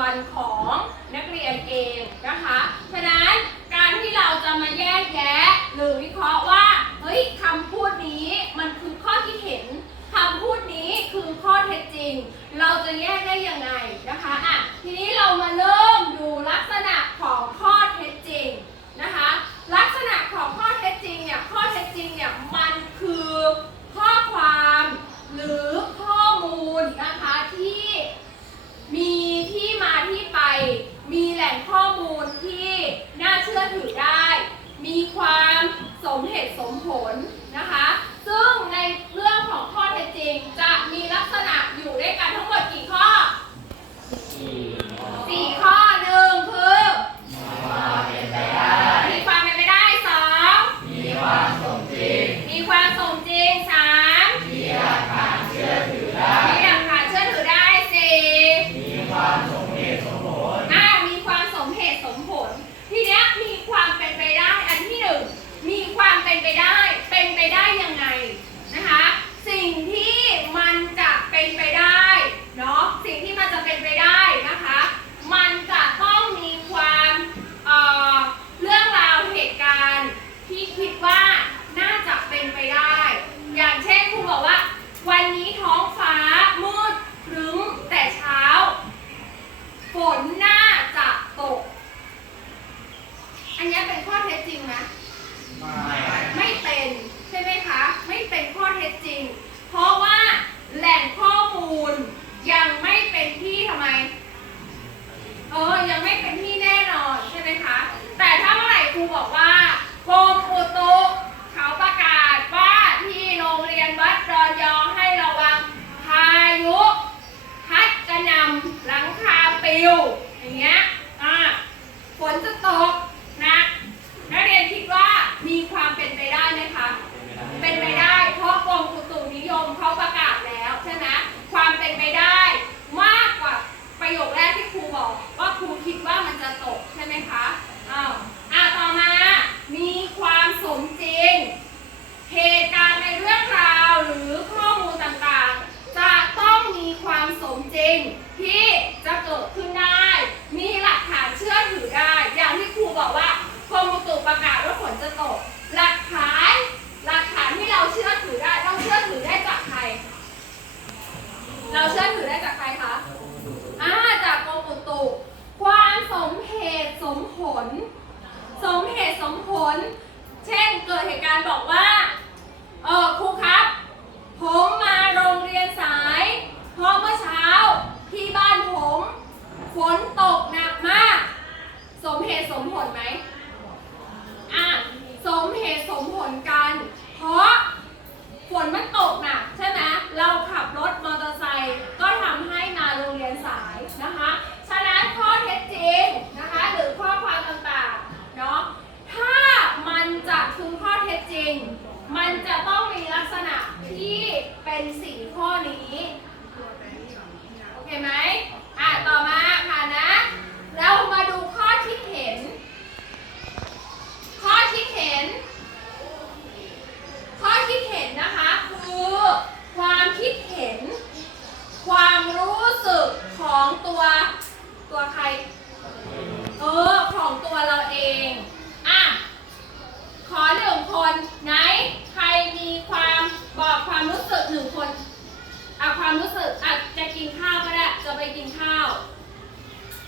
วันของนักเรียนเองนะคะ ฉะนั้นการที่เราจะมาแยกแยะ หรือวิเคราะห์ว่า เฮ้ยคำพูดนี้มันคือข้อที่เห็นคำพูดนี้คือข้อเท็จจริง เราจะแยกได้ยังไงนะคะอะทีนี้เรามาเริ่มดูลักษณะของข้อเท็จจริงนะคะ ลักษณะของข้อเท็จจริงเนี่ยข้อเท็จจริงเนี่ยมันคือข้อความหรือข้อมูลนะคะที่าที่ไป มีแหล่งข้อมูลที่น่าเชื่อถือได้ มีความสมเหตุสมผลนะคะ ซึ่งในเรื่องของข้อเท็จจริง จะมีลักษณะอยู่ด้วยกันทั้งหมดกี่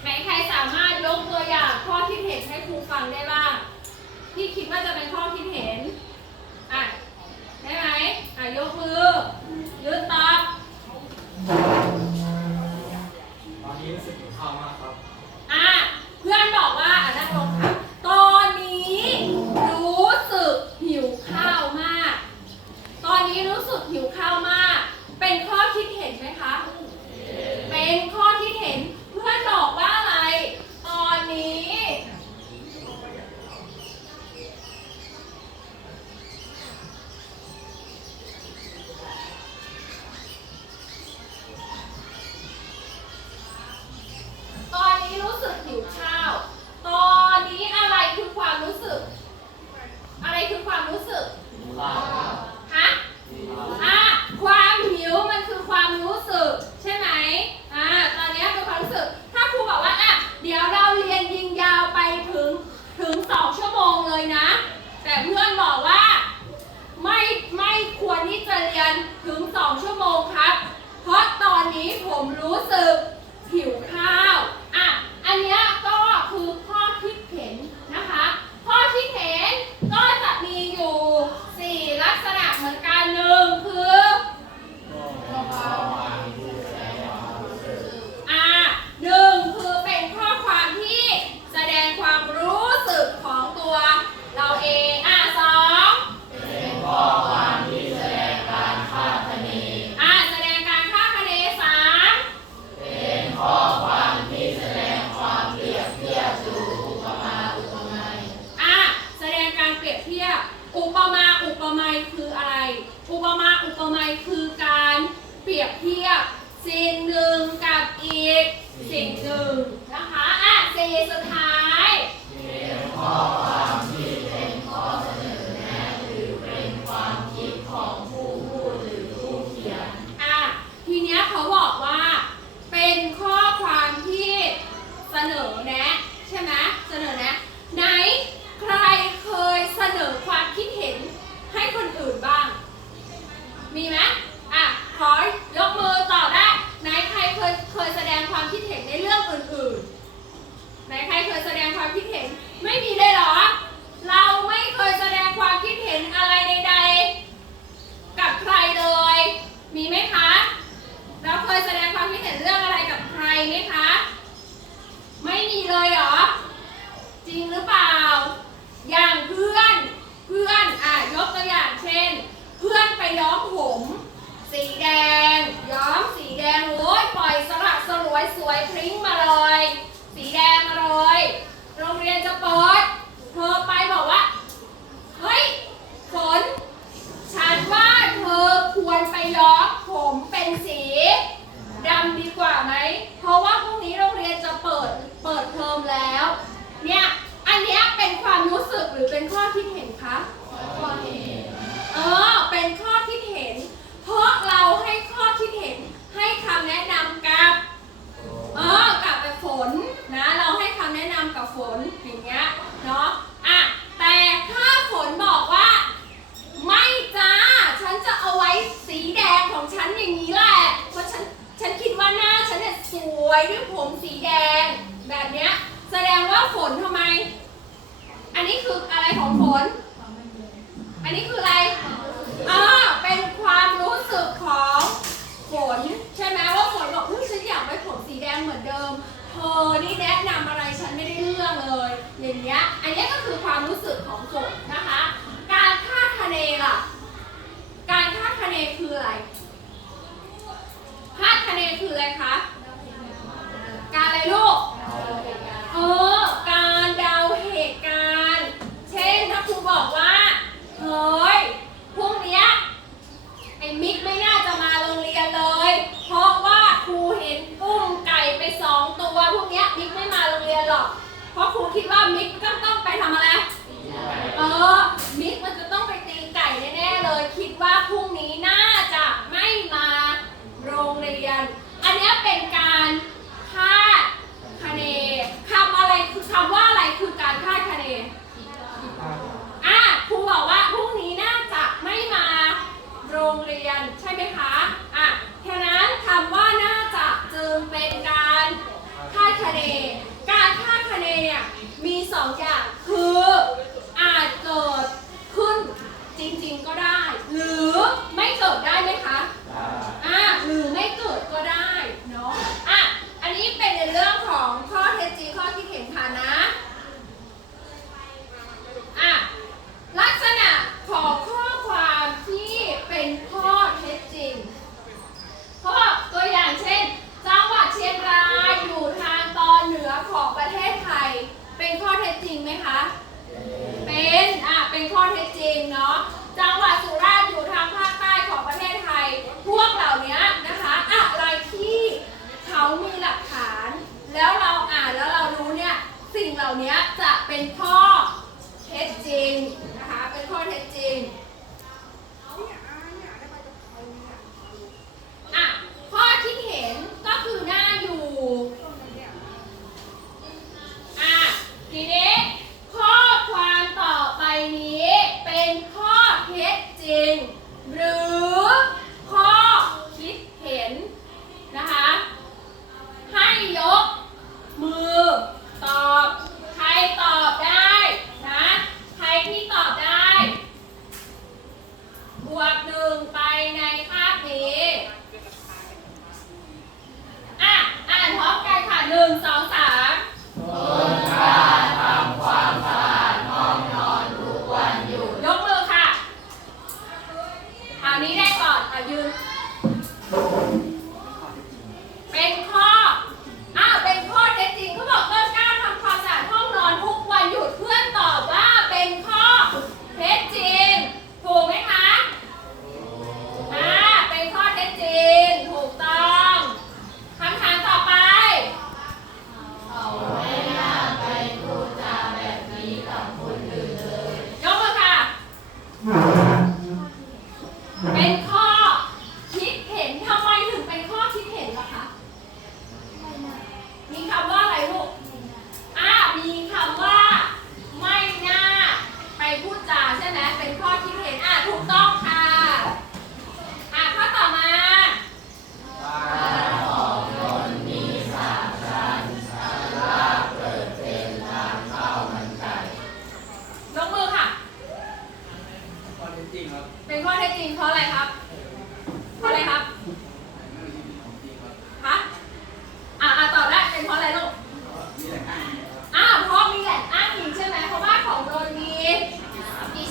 ไหนใครสามารถยกตัวอย่างข้อคิดเห็นให้ครูฟังได้บ้างที่คิดว่าจะเป็นข้อคิดเห็นอะได้ไหมอะยกมือยืดตอบ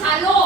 Alo!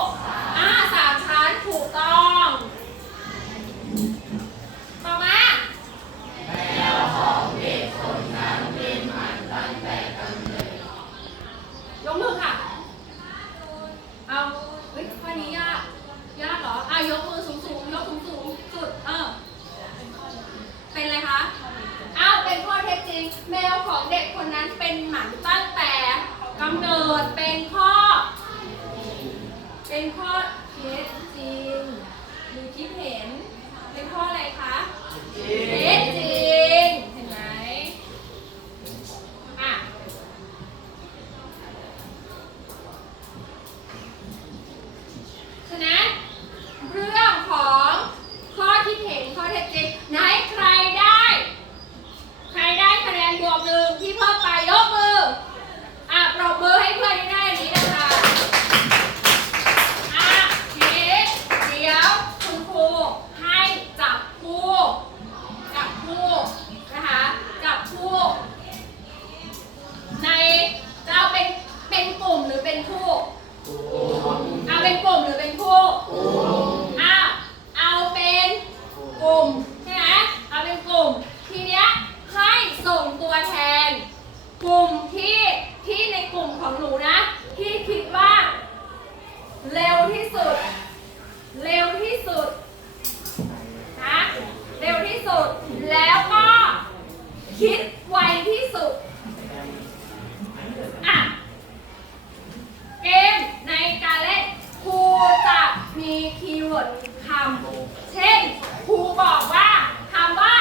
คีย์เวิร์ดคำเช่นครูบอกว่าคำว่า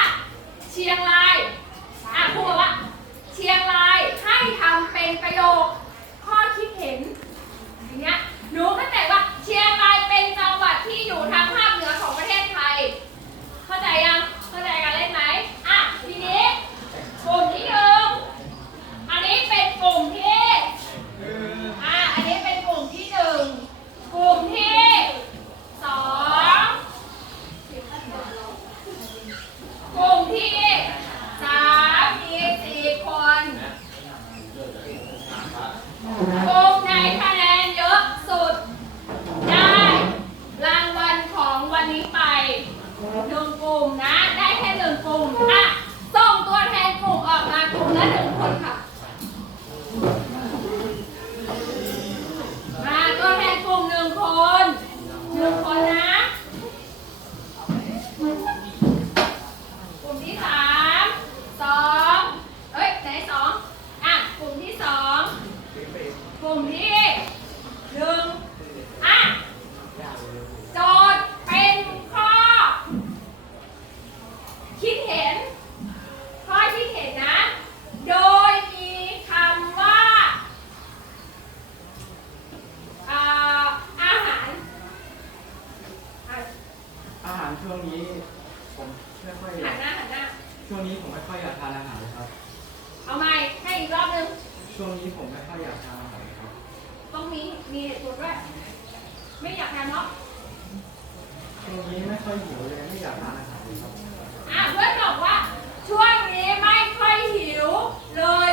เชียงรายอะครูบอกว่า เชียงรายให้ทำเป็นประโยค มีเหตุผลด้วย ไม่อยากทานเนาะช่วงนี้ไม่ค่อยหิวเลยไม่อยากทานอาหารเลยครับ อะเพื่อนบอกว่าช่วงนี้ไม่ค่อยหิวเลย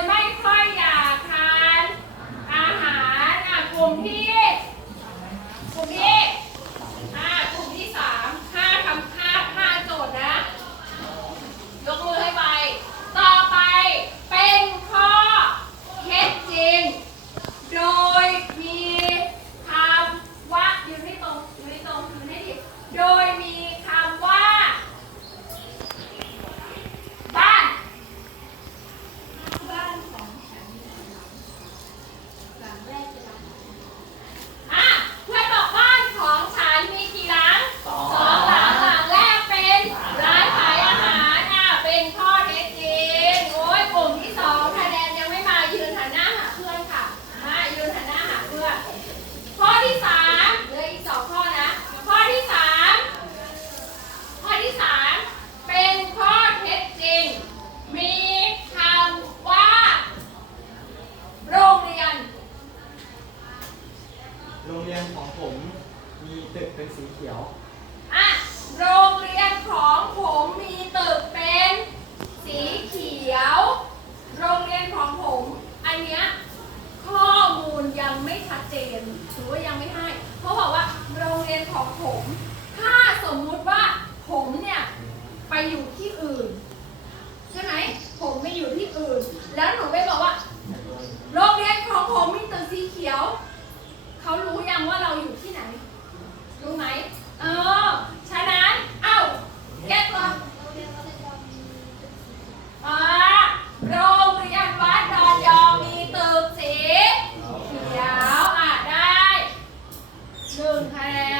เขารู้ยังว่าเราอยู่ที่ไหน รู้ไหม เออ ฉะนั้น เอ้า แก้ตัวอ่าโรงเรียนวัดดอนยอมีตึกสีเขียว อะ ได้หนึ่งคะแนน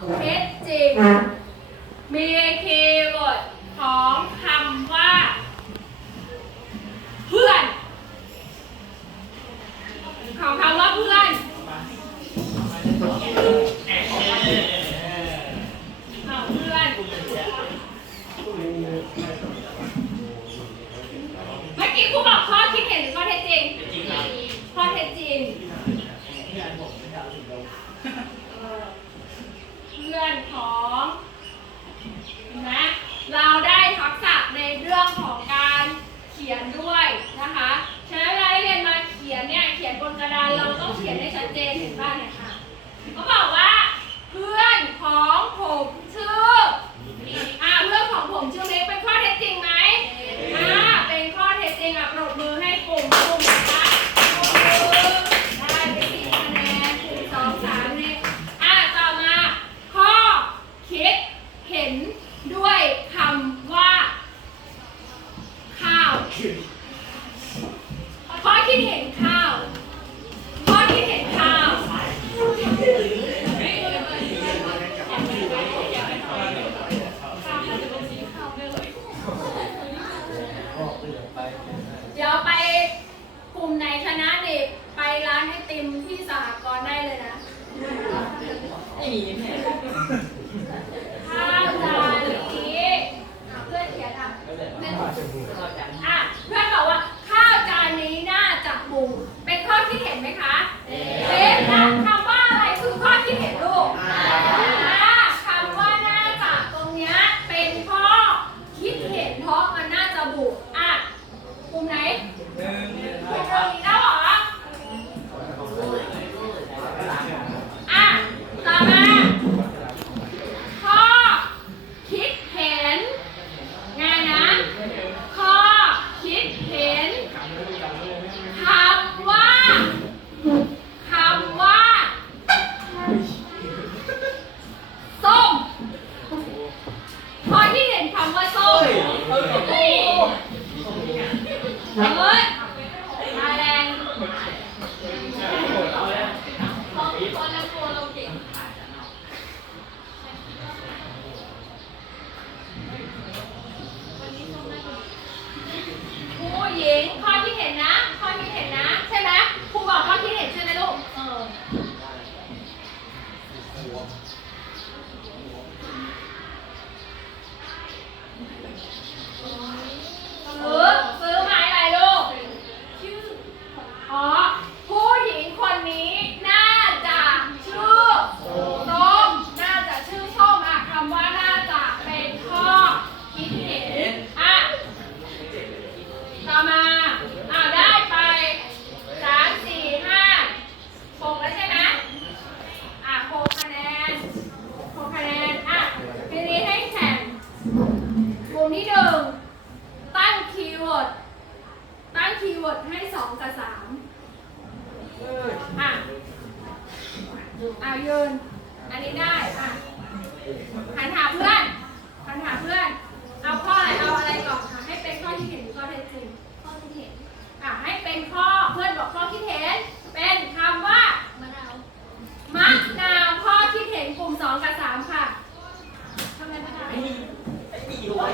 เท็จจริง มีคีย์เวิร์ดของคำว่า เพื่อน ของคำว่าเพื่อนเอาเพื่อน เมื่อกี้ครูบอกข้อคิดเห็นหรือข้อเท็จจริง ข้อเท็จจริง เพื่อนของเห็นไหมเราได้ทักษะในเรื่องของการเขี ยนด้วยนะคะฉะนั้นเวลาเรียนมาเขียนเนี่ยเขียนบนกระดานเราต้องเขียนให้ชัดเจนเห็นบ้างเนี่ยค่ะเขาบอกว่าเพื่อนของผมชื่ออ่าเพื่อนของผมชื่อเม็กเป็นข้อเท็จจริงไหมอ่าเป็นข้อเท็จจริงอะปรด อันนี้ได้อะหันหาเพื่อนหันหาเพื่อน เอาข้ออะไร เอาอะไรก่อนค่ะให้เป็นข้อที่เห็นหรือข้อเท็จจริง ข้อที่เห็นอะให้เป็นข้อ เพื่อนบอกข้อคิดเห็น เป็นคำว่ามะนาวมะนาวข้อคิดเห็นกลุ่มสองกับสามค่ะทำไมมะนาวไอ้นี่โอ้ย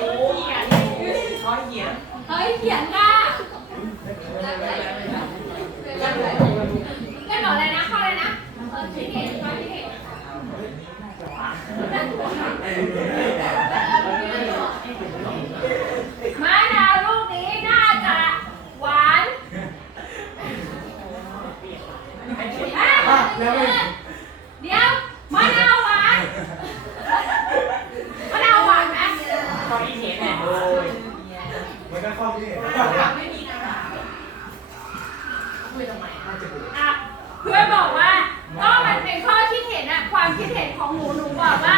ช้อยเหี้ยเฮ้ยเขียนค่ะเล่นบอกอะไรนะ ข้ออะไรนะเออคิดเห็นข้อคิดเห็น มะนาวลูกนี้น่าจะหวานอะแล้วไม่เดี๋ยวมะนาวหวานมะนาวหวานไหมช้อยเหี้ยแน่โดยมันก็ข้อที่เห็นอะเพื่อนบอกว่าก็มันเป็นข้อคิดเห็นอะความคิดเห็นเห็นของหนูหนูบอกว่า